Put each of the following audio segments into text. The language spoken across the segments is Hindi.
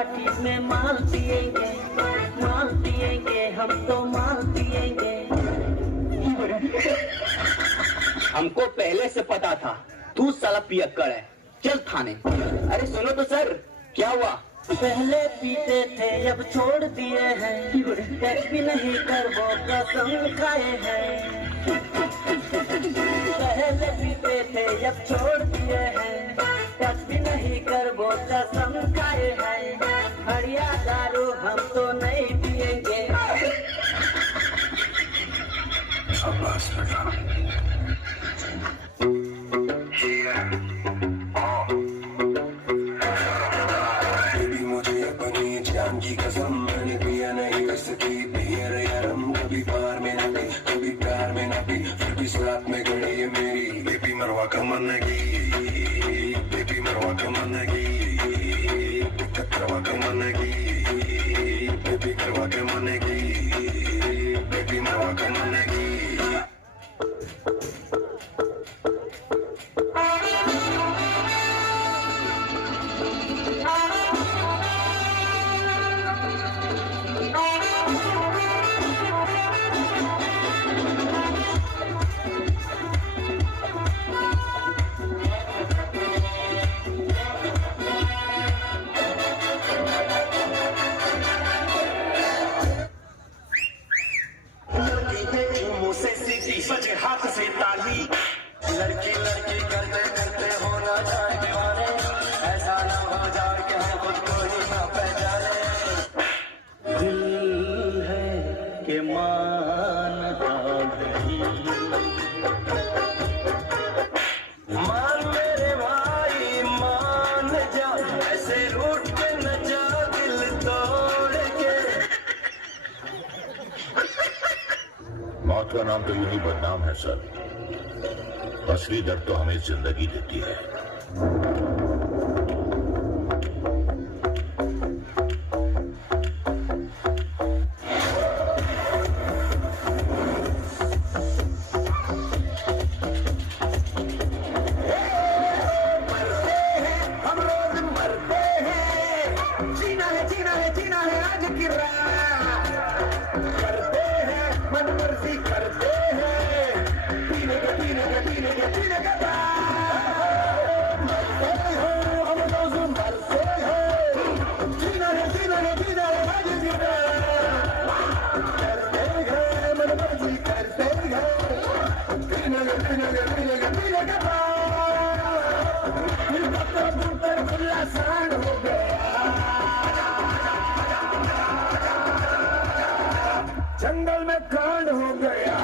पार्टी में माल पिएंगे हम तो माल पिएंगे। हमको पहले से पता था तू साला पियक्कड़ है, चल थाने। अरे सुनो तो सर, क्या हुआ? पहले पीते थे अब छोड़ दिए हैं, टैक्स भी नहीं कर वो कसम खाए हैं। पहले पीते थे अब छोड़ दिए हैं, टैक्स भी नहीं कर वो कसम खाए हैं। हरिया दारू हम तो नहीं पिएंगे। शाबाश बेटा। जान की कसम मैंने पिया नहीं विस्की, बियर या रम, कभी पार में ना पी कभी प्यार में ना पी, फिर भी साथ में गड़ी है मेरी बेबी मरवा का मन की, बेबी मरवा का मन की, कतरवा का मन की, बेबी करवा के मन की, बेबी मरवा का मन की। बजे हाथ से ताली, लड़की लड़की करते करते होना जाए दीवाने, ऐसा ना हो जाए कि हम खुद को ही ना पहचाने। दिल है कि मानता नहीं, मान मेरे भाई मान जा, ऐसे रूठ के न जा दिल तोड़ के। मौत का नाम तो यूं ही बदनाम है सर, असली दर्द तो हमें जिंदगी देती है। हम रोज मरते हैं, जीना है आज की रात, करते हैं मन मर्जी करते हैं, पीने का मरते हैं हम रोज मरते हैं, जीना है आज की रात, करते हैं मन मर्जी करते हैं, पीने का खुला सांड हो गया, जंगल में कांड हो गया।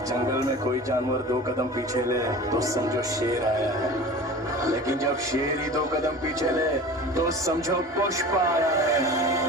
जंगल में कोई जानवर 2 कदम पीछे ले तो समझो शेर आया है, लेकिन जब शेर ही 2 कदम पीछे ले तो समझो पुष्प आया है।